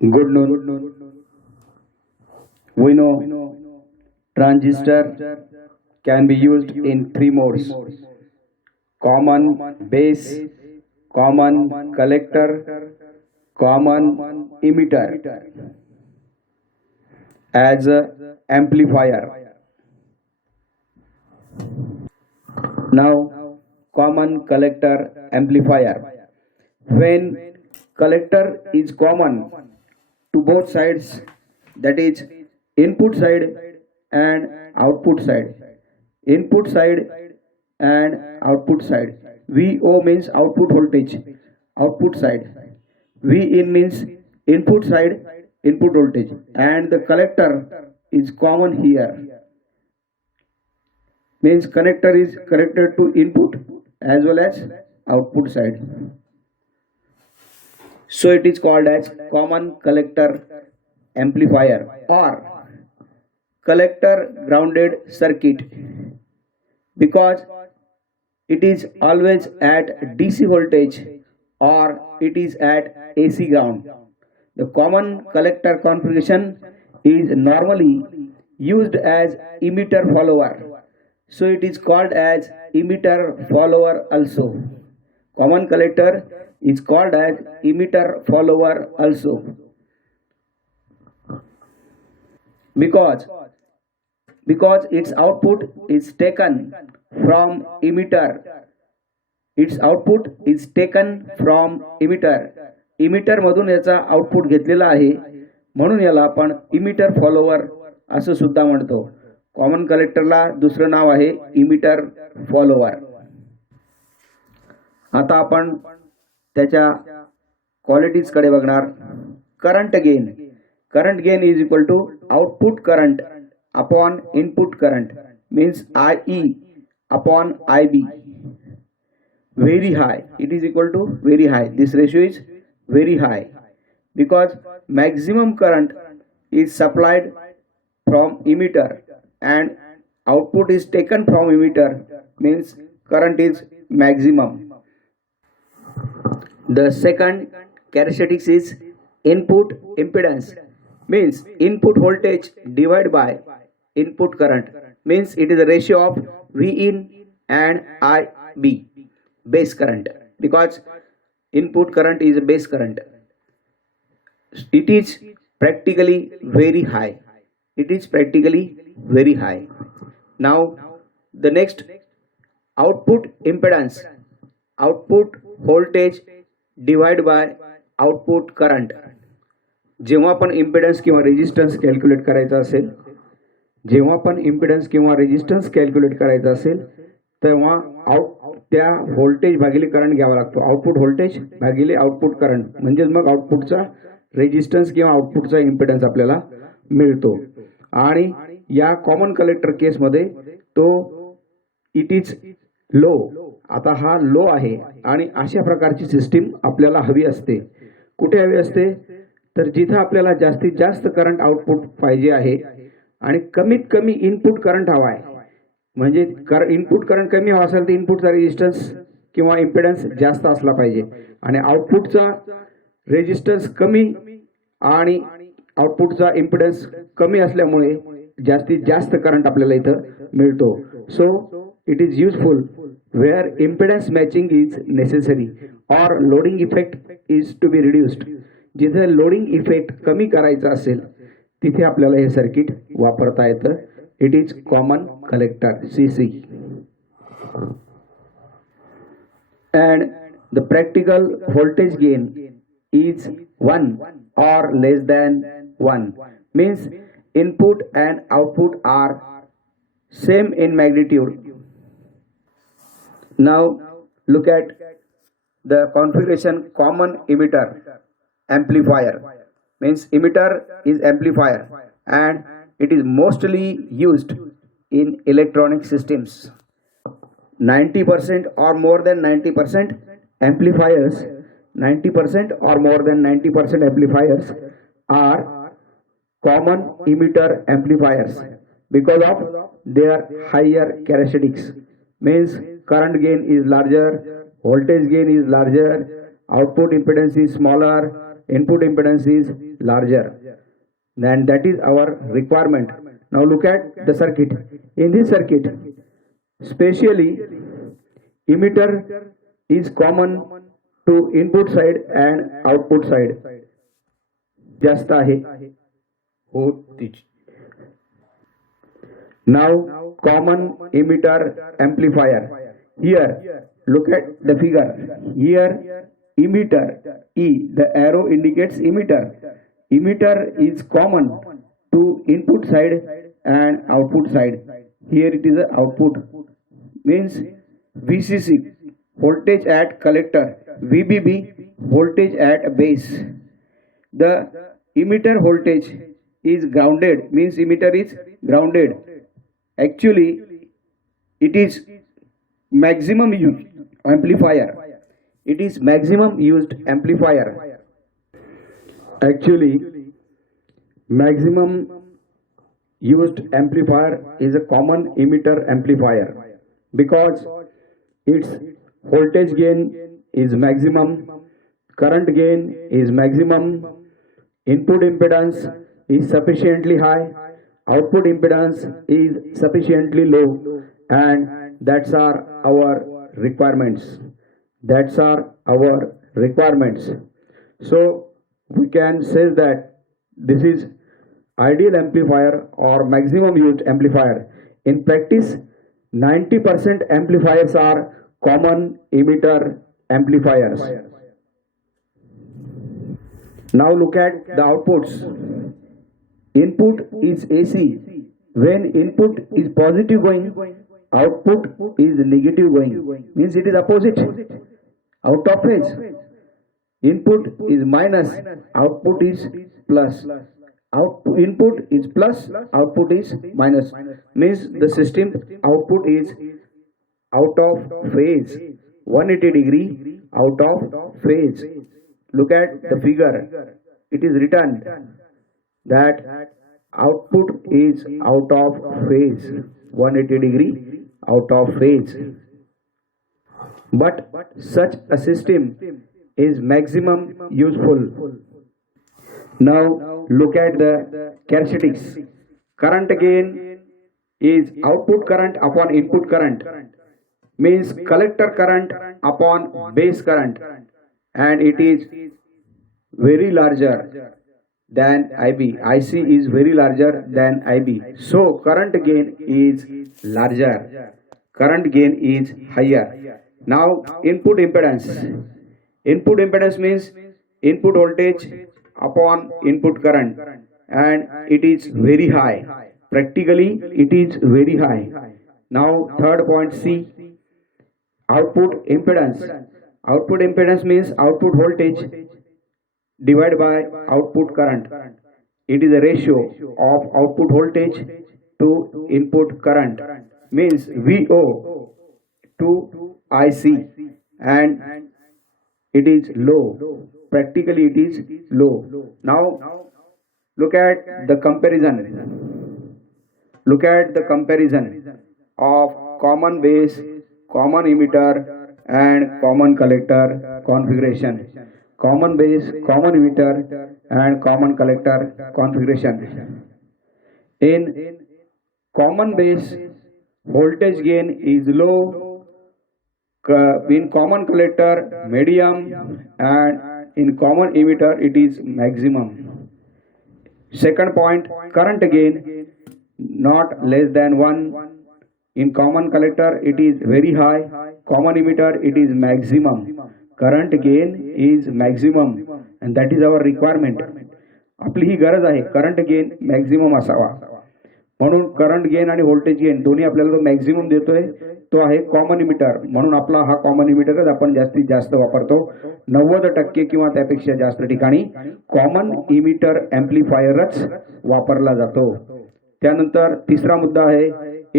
Good noon. We know transistor can be used in three modes: common base, common collector, common emitter as a amplifier. Now, common collector amplifier. When collector is common to both sides, that is input side and output side. Input side and output side. VO means output voltage, output side. V in means input side, input voltage, and the collector is common here. Means connector is connected to input as well as output side. So it is called as common collector amplifier or collector grounded circuit because it is always at DC voltage or it is at AC ground. The common collector configuration is normally used as emitter follower. So it is called as emitter follower also. Common collector is called as emitter follower also because its output is taken from emitter. Its output is taken from emitter. Emitter मधून याचा output घेतलेला आहे म्हणून याला आपण emitter follower असं सुद्धा म्हणतो. कॉमन कलेक्टरला दुसरं नाव आहे इमिटर फॉलोवर. आता आपण त्याच्या क्वालिटीज कडे बघणार. Current gain is equal to output current upon input current means IE upon IB. Very high. It is equal to very high. This ratio is very high because maximum current is supplied from emitter and output is taken from emitter means current is maximum. The second characteristics is input impedance means input voltage divided by input current means it is a ratio of V in and IB base current because input current is a base current. It is practically very high. It is practically very high. Now the next output impedance, output voltage divided by output current. जेव्हा पण impedance किंवा resistance calculate करायचा असेल तेव्हा त्या voltage भागिले current घ्यावा लागतो. आउटपुट व्होल्टेज भागिले आउटपुट करंट म्हणजेच मग आउटपुटचा रेजिस्टन्स किंवा आउटपुटचा इम्पेडन्स आपल्याला मिळतो. आणि या कॉमन कलेक्टर केसमध्ये तो इट इज लो. आता हा लो आहे आणि अशा प्रकारची सिस्टीम आपल्याला हवी असते. कुठे हवी असते तर जिथे आपल्याला जास्तीत जास्त करंट आउटपुट पाहिजे आहे आणि कमीत कमी इनपुट करंट हवा आहे. म्हणजे इनपुट करंट कमी हवा असेल तर इनपुटचा रेजिस्टन्स किंवा इम्पेडन्स जास्त असला पाहिजे आणि आउटपुटचा रेजिस्टन्स कमी आणि आउटपुटचा इम्पेडन्स कमी असल्यामुळे जास्तीत जास्त करंट आपल्याला इथं मिळतो. So it is useful where impedance matching is necessary और loading effect is to be reduced. जिथे लोडिंग इफेक्ट कमी करायचा असेल तिथे आपल्याला हे सर्किट वापरता येतं. It is common collector CC and the practical voltage gain is 1 or less than 1 means input and output are same in magnitude. Now look at the configuration common emitter amplifier means emitter is amplifier and it is mostly used in electronic systems. 90% or more than 90% amplifiers 90% or more than 90% amplifiers are common emitter amplifiers because of their higher characteristics means current gain is larger, voltage gain is larger, output impedance is smaller input impedance is larger, and that is our requirement. Now look at the circuit. In this circuit, specially emitter is common to input side and output side. जास्त आहे होतीच. Now common emitter amplifier. Here look at the figure. Here emitter, E, the arrow indicates emitter. Emitter is common to input side and output side. Here it is a output, means VCC, voltage at collector, VBB, voltage at base. The emitter voltage is grounded, means emitter is grounded. Actually it is maximum used amplifier. It is maximum used amplifier. Actually maximum used amplifier is a common emitter amplifier because its voltage gain is maximum, current gain is maximum, input impedance is sufficiently high, output impedance is sufficiently low, and that's are our requirements. That's are our requirements. So we can say that this is ideal amplifier or maximum used amplifier. In practice, 90% amplifiers are common emitter amplifiers. Now look at the outputs. Input is AC. When input is positive going, output is negative going. Means it is opposite, out of phase. Input is minus, output is plus. Input is plus, output is minus. Means the system output is out of phase, 180 degree out of phase. Look at the figure. It is written that output is out of phase, 180 degree out of phase. But such a system is maximum useful. Now look at the characteristics. Current gain is output current upon input current, means collector current upon base current, and it is very larger than IB. IC is very larger than IB. So current gain is larger, current gain is higher. Now input impedance. Input impedance means input voltage upon input current, and it is very high. Practically it is very high. Now third point, C, output impedance. Output impedance means output voltage divided by output current. It is a ratio of output voltage to input current, means VO to IC, and it is low. Practically it is low. Now look at the comparison. Look at the comparison of common base, common emitter and common collector configuration. Common base, common emitter and common collector configuration. In common base, voltage gain is low, in common collector medium, and in common emitter it is maximum. Second point, current gain not less than 1. In common collector it is very high, common emitter it is maximum. Current gain is maximum, and that is our requirement. आपली ही गरज आहे, current gain maximum असावा. म्हणून current gain आणि voltage gain दोन्ही आपल्याला जो maximum देतोय तो आहे कॉमन इमिटर. म्हणून आपला हा कॉमन इमिटरच आपण जास्तीत जास्त वापरतो. 90% किंवा त्यापेक्षा जास्त ठिकाणी कॉमन इमिटर एम्प्लिफायरच वापरला जातो. त्यानंतर तिसरा मुद्दा आहे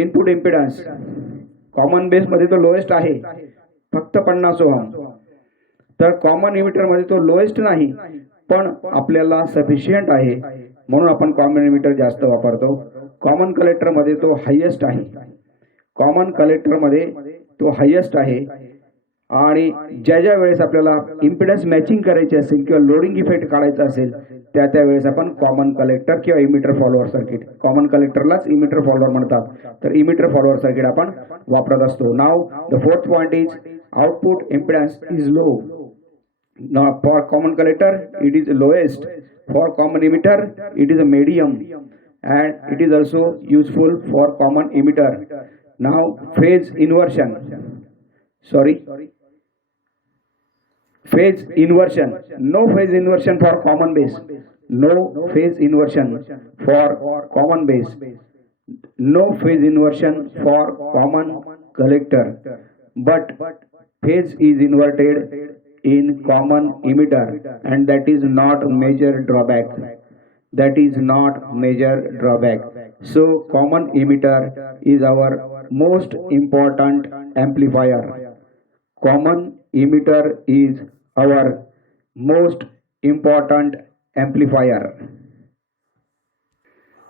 इनपुट इम्पिडन्स. कॉमन बेस मध्ये तो लोएस्ट आहे, फक्त 50 ओहम. तर कॉमन इमिटर मध्ये तो लोएस्ट नाही, पण आपल्याला सफिशियंट आहे, म्हणून आपण कॉमन इमिटर जास्त वापरतो. कॉमन कलेक्टर मध्ये तो हायेस्ट आहे. कॉमन कलेक्टर मध्ये तो हायेस्ट आहे. आणि ज्या वेळेस आपल्याला इम्पिडन्स मॅचिंग करायची असेल किंवा लोडिंग इफेक्ट काढायचा असेल त्या वेळेस आपण कॉमन कलेक्टर किंवा इमिटर फॉलोअर सर्किट, कॉमन कलेक्टरलाच इमिटर फॉलोअर म्हणतात, तर इमिटर फॉलोअर सर्किट आपण वापरत असतो. Now the fourth point is output impedance is low. Now for common collector it is lowest, for common emitter it is a medium, and it is also useful for common emitter. Now phase inversion, phase inversion, no phase inversion for common base, no phase inversion for common base, no phase inversion for common collector, but phase is inverted in common emitter, and that is not major drawback, that is not major drawback. So common emitter is our most important amplifier, common emitter is our most important amplifier.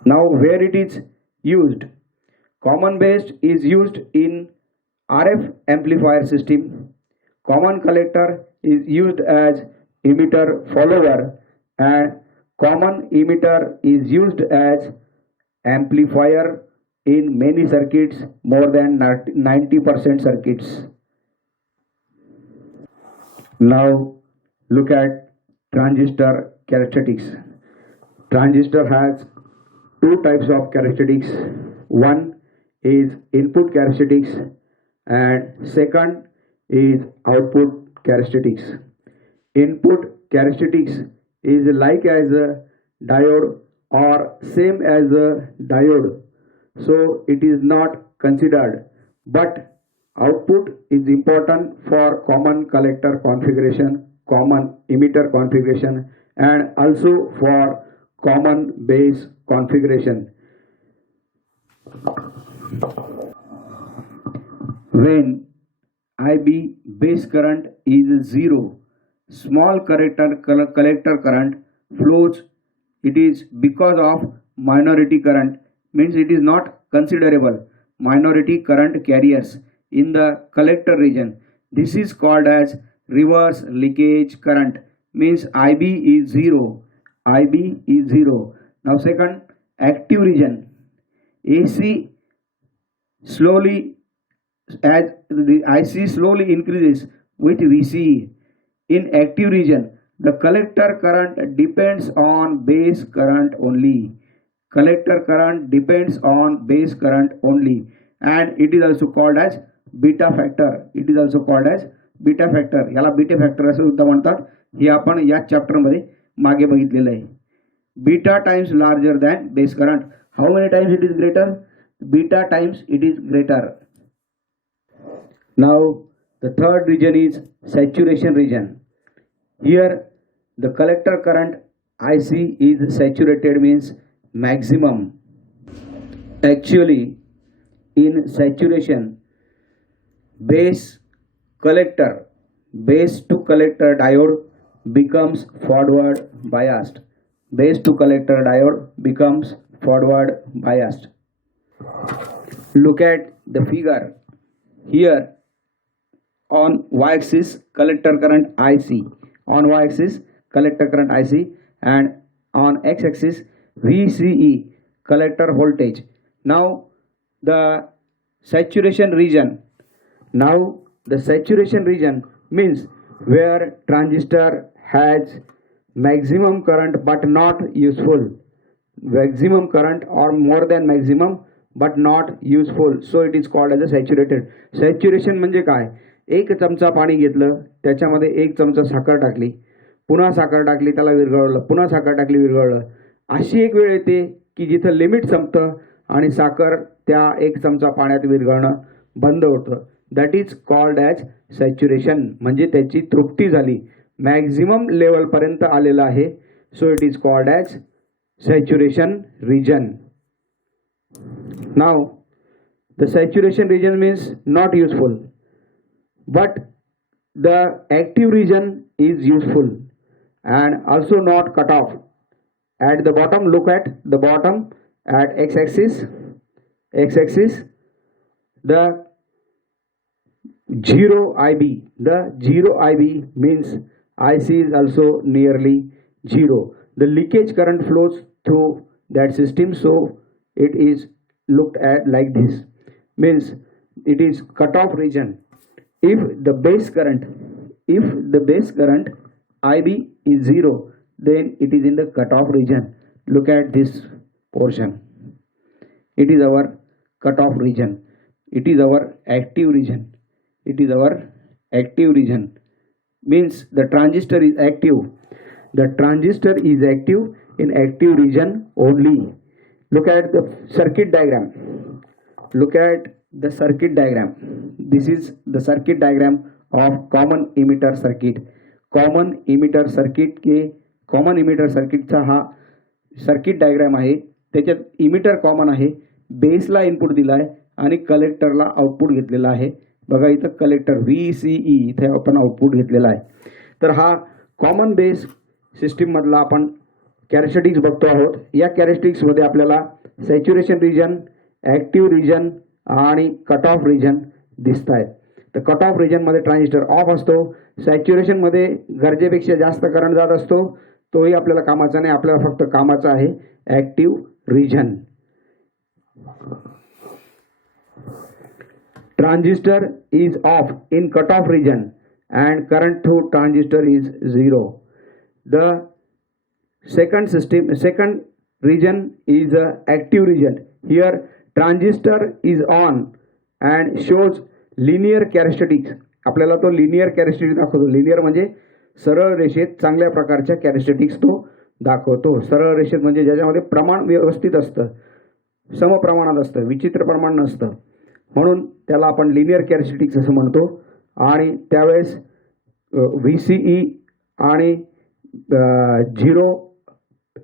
Now where it is used, common base is used in RF amplifier system, common collector is used as emitter follower, and common emitter is used as amplifier in many circuits, more than 90% circuits. Now look at transistor characteristics. Transistor has two types of characteristics. One is input characteristics and second is output characteristics. Input characteristics is like as a diode or same as a diode, so it is not considered, but output is important for common collector configuration, common emitter configuration, and also for common base configuration. When IB base current is 0, small collector current flows. It is because of minority current, means it is not considerable minority current carriers in the collector region. This is called as reverse leakage current, means IB is 0, IB is 0. Now second, active region, AC slowly, as the IC slowly increases with VC. In active region, the collector current depends on base current only. Collector current depends on base current only, and it is also called as beta factor. It is also called as beta factor. याला beta factor असे सुद्धा म्हणतात. हे आपण या chapter मध्ये मागे बघितलेलं आहे. Beta times larger than base current. How many times it is greater? Beta times it is greater. Now the third region is saturation region. Here the collector current IC is saturated, means maximum. Actually in saturation, base to collector diode becomes forward biased. Base to collector diode becomes forward biased. Look at the figure. Here on y-axis collector current IC, on y-axis collector current IC, and on x-axis VCE collector voltage. Now the saturation region. Now the saturation region means where transistor has maximum current but not useful, maximum current or more than maximum but not useful, so it is called as a saturated. Saturation म्हणजे काय, एक चमचा पाणी घेतलं, त्याच्यामध्ये एक चमचा साखर टाकली, पुन्हा साखर टाकली, त्याला विरघळवलं, पुन्हा साखर टाकली, विरघळलं, अशी एक वेळ येते की जिथं लिमिट संपतं आणि साखर त्या एक चमचा पाण्यात विरघळणं बंद होतं. That is called as saturation, म्हणजे त्याची तृप्ती झाली, मॅक्झिमम लेवलपर्यंत आलेलं आहे, so it is called as saturation region. Now the saturation region means not useful, but the active region is useful and also not cut off. At the bottom, look at the bottom, at x-axis, the zero IB. The zero IB means IC is also nearly zero. The leakage current flows through that system, so it is looked at like this. Means it is cutoff region. If the base current IB is zero, then it is in the cutoff region. Look at this portion. It is our cutoff region. It is our active region. It is our active region. Means the transistor is active. The transistor is active in active region only. Look at the circuit diagram. Look at the circuit diagram. This is the circuit diagram of common emitter circuit. Common emitter सर्किटचा हा circuit diagram आहे. त्याच्यात emitter common आहे, बेसला input दिला आहे आणि कलेक्टरला output घेतलेला आहे. बघा इथं कलेक्टर VCE इथे आपण आउटपुट घेतलेला आहे. तर हा कॉमन बेस सिस्टीम मधला आपण कॅरेक्टरिस्टिक्स बघतो आहोत. या कॅरेक्टरिस्टिक्स मध्ये आपल्याला सॅच्युरेशन रिजन, ऍक्टिव्ह रिजन आणि कट ऑफ रिजन दिसत आहेत. तर कट ऑफ रिजन मध्ये ट्रान्झिस्टर ऑफ असतो. सॅच्युरेशन मध्ये गरजेपेक्षा जास्त करंट जात असतो, तोही आपल्याला कामाचा नाही. आपल्याला फक्त कामाचा आहे active region. Transistor is off in cutoff region and current through transistor is zero. The second region is a active region. Here transistor is on and shows linear characteristics. आपल्याला तो लिनियर कॅरेक्टरिस्टिक्स दाखवतो. Linear म्हणजे सरळ रेषेत चांगल्या प्रकारच्या characteristics तो दाखवतो. सरळ रेषेत म्हणजे ज्याच्यामध्ये प्रमाण व्यवस्थित असतं, समप्रमाणात असतं, विचित्र प्रमाण नसतं, म्हणून त्याला आपण लिनियर कॅरेक्टरिस्टिक्स असं म्हणतो. आणि त्यावेळेस VCE आणि 0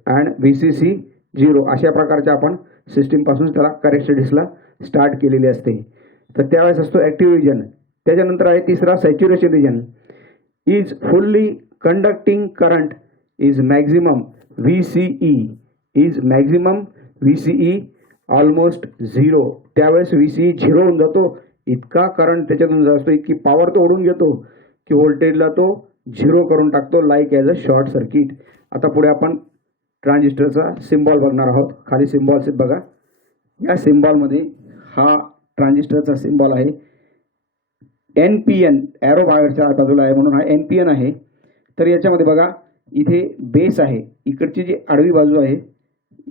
अँड VCC 0 अशा प्रकारच्या आपण सिस्टीमपासून त्याला कॅरेक्टरिस्टिक्सला स्टार्ट केलेली असते. तर त्यावेळेस असतो ॲक्टिव्ह रिजन. त्याच्यानंतर आहे तिसरा saturation region. Is fully conducting current is maximum VCE almost 0. त्यावेळेस VCE 0 होऊन जातो. इतका करंट त्याच्यातून जातो, इतकी पॉवर तो ओढून घेतो की व्होल्टेजला तो 0 करून टाकतो, like as a short circuit. आता पुढे आपण ट्रान्झिस्टरचा सिम्बॉल बघणार आहोत. खाली सिम्बॉल्स बघा. या सिम्बॉलमध्ये हा ट्रान्झिस्टरचा सिम्बॉल आहे NPN. ॲरो बाहेरच्या बाजूला आहे म्हणून हा NPN आहे. तर याच्यामध्ये बघा इथे बेस आहे. इकडची जी आडवी बाजू आहे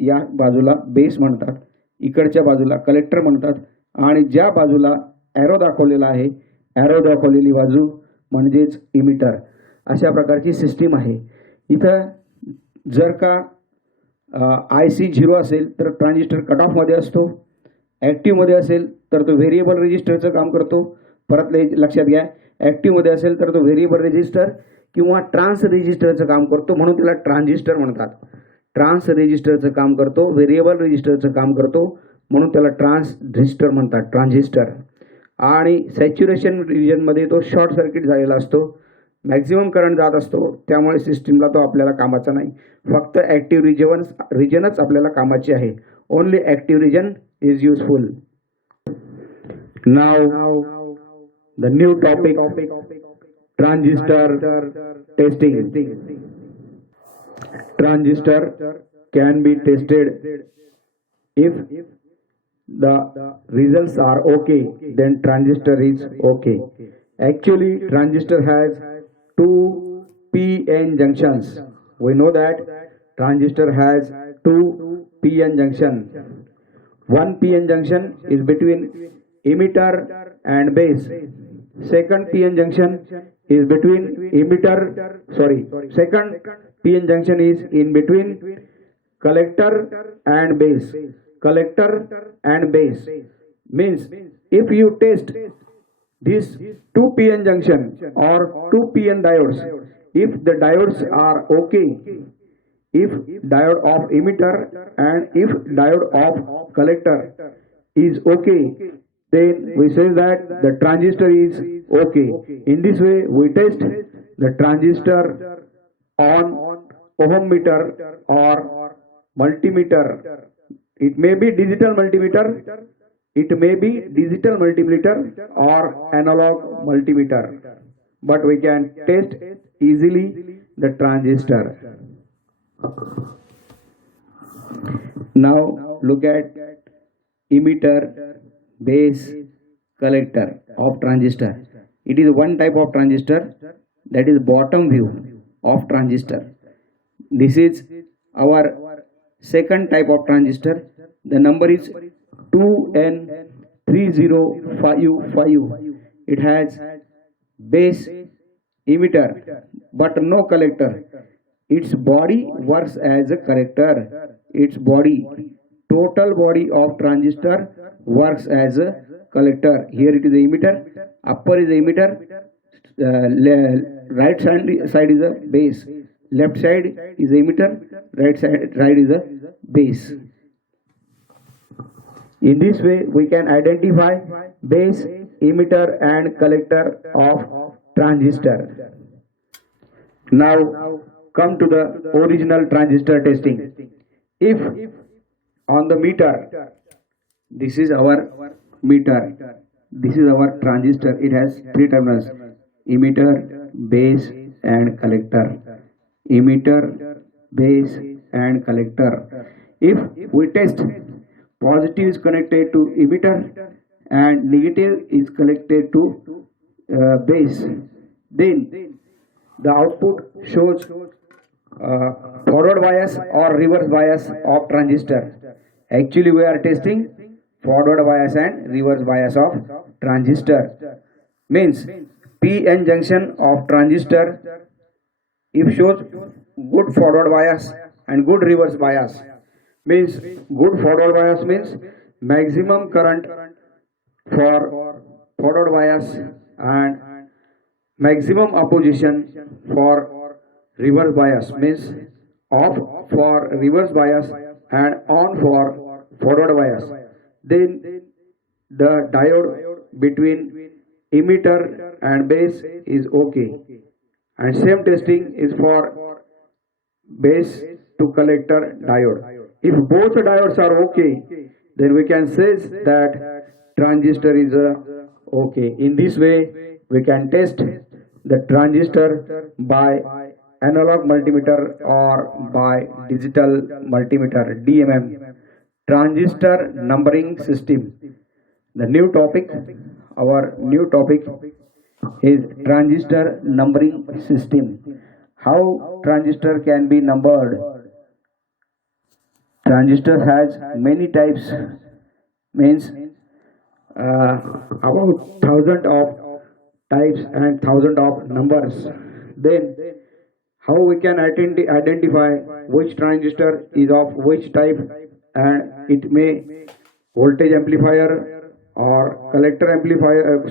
या बाजूला बेस म्हणतात, इकडच्या बाजूला कलेक्टर म्हणतात, आणि ज्या बाजूला ॲरो दाखवलेला आहे, ॲरो दाखवलेली बाजू म्हणजेच इमिटर. अशा प्रकारची सिस्टीम आहे. इथं जर का IC 0 असेल तर ट्रान्झिस्टर कट ऑफमध्ये असतो. ॲक्टिव्हमध्ये असेल तर तो व्हेरिएबल रेजिस्टरचं काम करतो. परत लक्षात घ्या, ॲक्टिव्हमध्ये असेल तर तो व्हेरिएबल रेजिस्टर किंवा ट्रान्स रेजिस्टरचं काम करतो, म्हणून त्याला ट्रान्झिस्टर म्हणतात. ट्रान्स रेजिस्टरचं काम करतो, व्हेरिएबल रेजिस्टरचं काम करतो, म्हणून त्याला ट्रान्झिस्टर म्हणतात, ट्रान्झिस्टर. आणि सॅच्युरेशन रिजनमध्ये तो शॉर्ट सर्किट झालेला असतो, मॅक्झिमम करंट जात असतो, त्यामुळे सिस्टीमला तो आपल्याला कामाचा नाही. फक्त ॲक्टिव्ह रिजनच आपल्याला कामाची आहे. Only active region is useful. Now the new topic, transistor testing. Transistor can be tested. If the results are okay, then transistor is okay. Actually, transistor has 2 PN junctions. We know that transistor has 2 PN junctions. One PN junction is between emitter and base. Second PN junction is between second PN junction is in between collector and base. Collector and base means if you test these 2 PN junction or 2 PN diodes, if the diodes are okay, if diode of emitter and if diode of collector is okay, then we say that the transistor is okay. In this way we test the transistor on ohm meter or multimeter. It may be digital multimeter It may be digital multimeter or analog multimeter, but we can test easily the transistor. Now look at emitter, base, collector of transistor. It is one type of transistor, that is bottom view of transistor. This is our second type of transistor. The number is 2N3055. It has base, emitter, but no collector. Its body works as a collector. Its body, total body of transistor works as a collector. Here it is the emitter, upper is the emitter, right side is the base, left side is the emitter, right is the base. In this way we can identify base, emitter and collector of transistor. Now come to the original transistor testing. If on the meter, this is our meter, this is our transistor, it has three terminals: emitter, base and collector. Emitter, base and collector. If we test, positive is connected to emitter and negative is connected to base, then the output shows forward bias or reverse bias of transistor. Actually we are testing forward bias and reverse bias of transistor. Means PN junction of transistor, if shows good forward bias and good reverse bias. Means good forward bias means maximum current for forward bias and maximum opposition for reverse bias, means off for reverse bias and on for forward bias. Then the diode between emitter and base is okay, and same testing is for base to collector diode. If both diodes are okay, then we can say that transistor is okay. In this way we can test the transistor by analog multimeter or by digital multimeter, DMM. Transistor numbering system. The new topic, our new topic is transistor numbering system. How transistor can be numbered? Transistor has many types, means about thousand of types and thousand of numbers. Then how we can identify which transistor is of which type, and it may voltage amplifier or collector amplifier,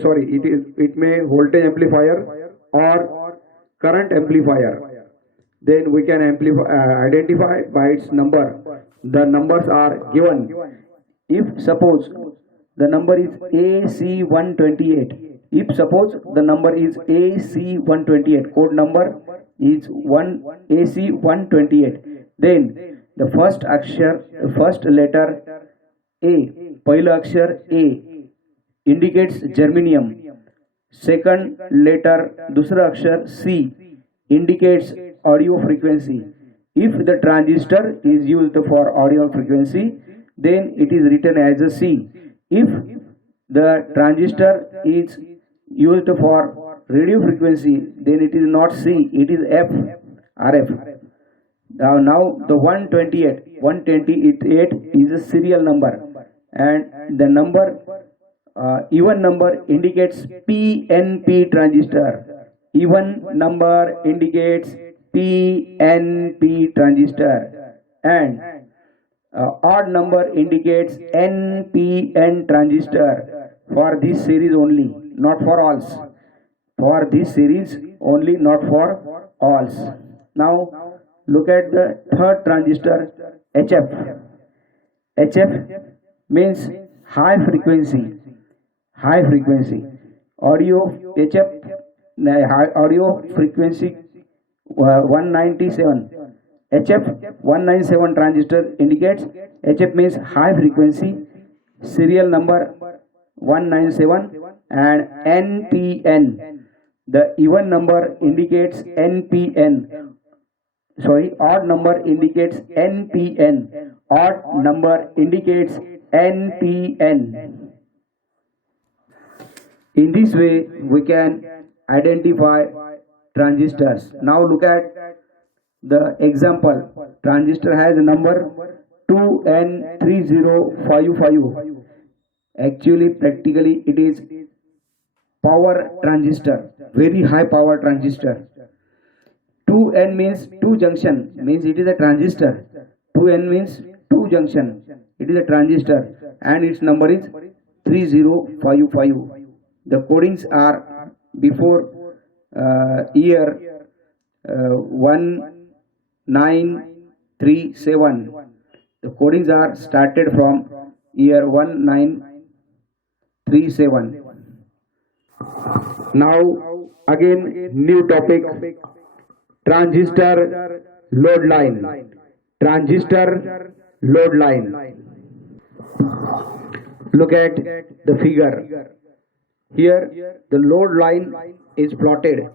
it may voltage amplifier or current amplifier. Then we can identify by its number. The numbers are given. If suppose the number is AC128, if suppose the number is AC128, code number is AC128, then the first letter A, पहिला अक्षर A indicates germanium. Second letter, दूसरा अक्षर C indicates audio frequency. If the transistor is used for audio frequency, then it is written as a C. If the transistor is used for radio frequency, then it is not C, it is F, RF. Now the 128 is a serial number, and the number even number indicates PNP transistor. Even number indicates PNP transistor, and odd number indicates NPN transistor. For this series only, not for alls. For this series only, not for alls. Now look at the third transistor, HF. HF means high frequency. High frequency. Audio HF, audio frequency 197. HF 197 transistor indicates, HF means high frequency, serial number 197, and NPN. The even number indicates NPN. Sorry, odd number indicates NPN. Odd number indicates NPN. In this way, we can identify transistors. Now look at the example. Transistor has a number 2N3055. Actually, practically, it is power transistor, very high power transistor. 2N means 2 junction, means it is a transistor. 2N means 2 junction, it is a transistor, and its number is 3055. The codings are before year 1937. The codings are started from year 1937. Now again new topic, transistor load line. Transistor load line. Look at the figure. Here the load line is plotted.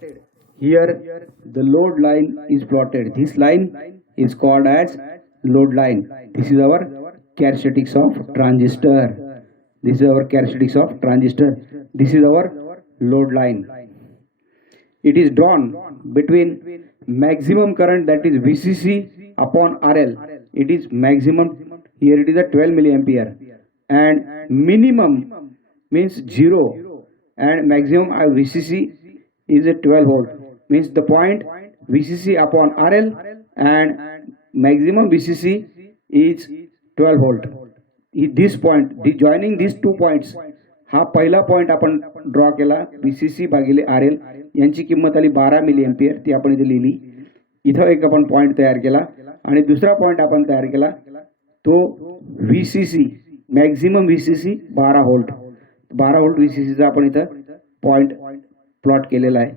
Here the load line is plotted. This line is called as load line. This is our characteristics of transistor. This is our characteristics of transistor. This is our load line. It is drawn between maximum current, that is VCC upon RL. It is maximum, here it is a 12 milliampere, and minimum means 0, and maximum VCC is a 12 volt, means the point VCC upon RL and maximum VCC is 12 volt. This point, joining these 2 points, हा पहिला point आपण draw केला, VCC भागिले RL यांची किंमत आली 12 milliampere, ती आपण इथे लिहिली. इथं एक आपण पॉइंट तयार केला आणि दुसरा पॉइंट आपण तयार केला, तो VCC maximum VCC 12 volt. 12 volt VCCचा आपण इथं पॉइंट प्लॉट केलेला आहे.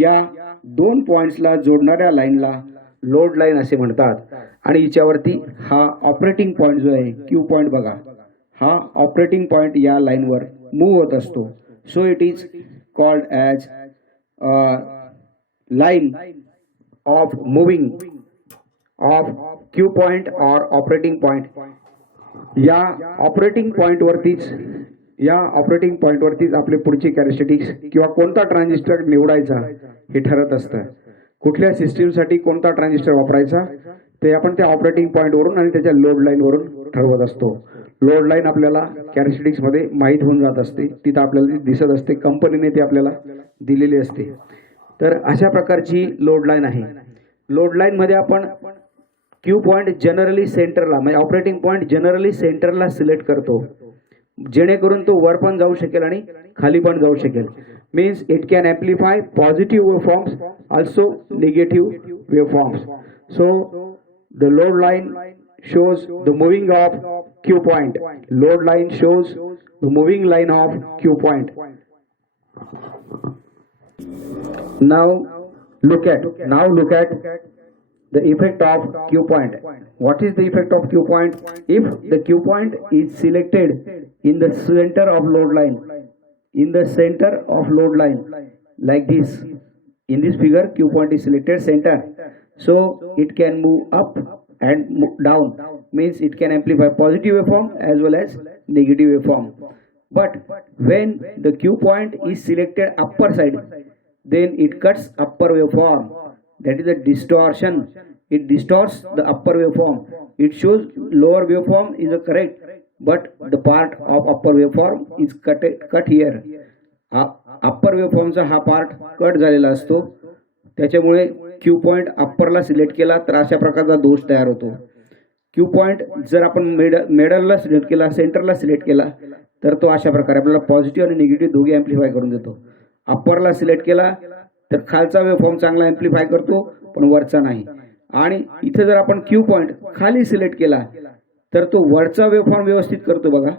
या 2 पॉइंट्सला जोडणाऱ्या लाईनला लोड लाईन असे म्हणतात. आणि हिच्यावरती हा ऑपरेटिंग पॉइंट जो आहे, क्यू पॉइंट बघा, हा ऑपरेटिंग पॉइंट या लाईनवर मूव्ह होत असतो. सो it is called as line of moving of Q point or operating point. या ऑपरेटिंग पॉइंटवरतीच आपले पुढची कॅरेक्टरिस्टिक्स किंवा कोणता ट्रान्झिस्टर निवडायचा हे ठरत असतं. कुठल्या सिस्टीमसाठी कोणता ट्रान्झिस्टर वापरायचा ते आपण त्या ऑपरेटिंग पॉइंटवरून आणि त्याच्या लोड लाईनवरून ठरवत असतो. लोड लाईन आपल्याला कॅरेक्टरिस्टिक्स मध्ये माहीत होऊन जात असते, तिथं आपल्याला दिसत असते, कंपनीने ती आपल्याला दिलेली असते. तर अशा प्रकारची लोड लाईन आहे. लोड लाईन मध्ये आपण क्यू पॉइंट जनरली सेंटरला, म्हणजे ऑपरेटिंग पॉइंट जनरली सेंटरला सिलेक्ट करतो, जेणेकरून तो वर पण जाऊ शकेल आणि खाली पण जाऊ शकेल. Means it can amplify positive waveforms, also negative waveforms. So the load line shows the moving of Q point. Load line shows the moving line of Q point. Now look at the effect of Q point. What is the effect of Q point? If the Q point is selected in the center of load line, like this, in this figure Q point is selected center, so it can move up and down, means it can amplify positive waveform as well as negative waveform. But when the Q point is selected upper side, then it cuts upper waveform, that is a distortion. It distorts the upper waveform. It shows lower waveform is correct, but the part of upper waveform is cut here. Upper waveform चा हा part cut झालेला असतो, त्याच्यामुळे Q point अप्परला select केला तर अशा प्रकारचा दोष तयार होतो. क्यू पॉइंट जर आपण मिडलला सिलेक्ट केला, सेंटरला सिलेक्ट केला, तर तो अशा प्रकारे आपल्याला पॉझिटिव्ह आणि निगेटिव्ह दोघे ॲम्प्लिफाय करून देतो. अप्परला सिलेक्ट केला तर खालचा वेवफॉर्म चांगला ॲम्प्लिफाय करतो पण वरचा नाही. आणि इथे जर आपण क्यू पॉइंट खाली सिलेक्ट केला तर तो वरचा वेवफॉर्म व्यवस्थित करतो बघा,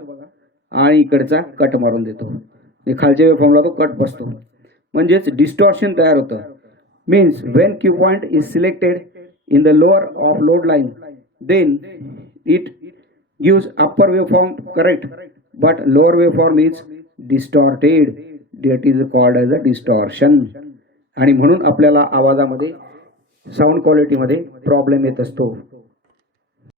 आणि इकडचा कट मारून देतो. खालच्या वेवफॉर्मला तो कट बसतो, म्हणजेच डिस्टॉर्शन तयार होतं. Means when Q point is selected in the lower of load line, then it gives upper waveform correct, but lower wave form is distorted, that is called as a distortion. आणि म्हणून आपल्याला आवाजामध्ये sound क्वालिटीमध्ये problem येत असतो.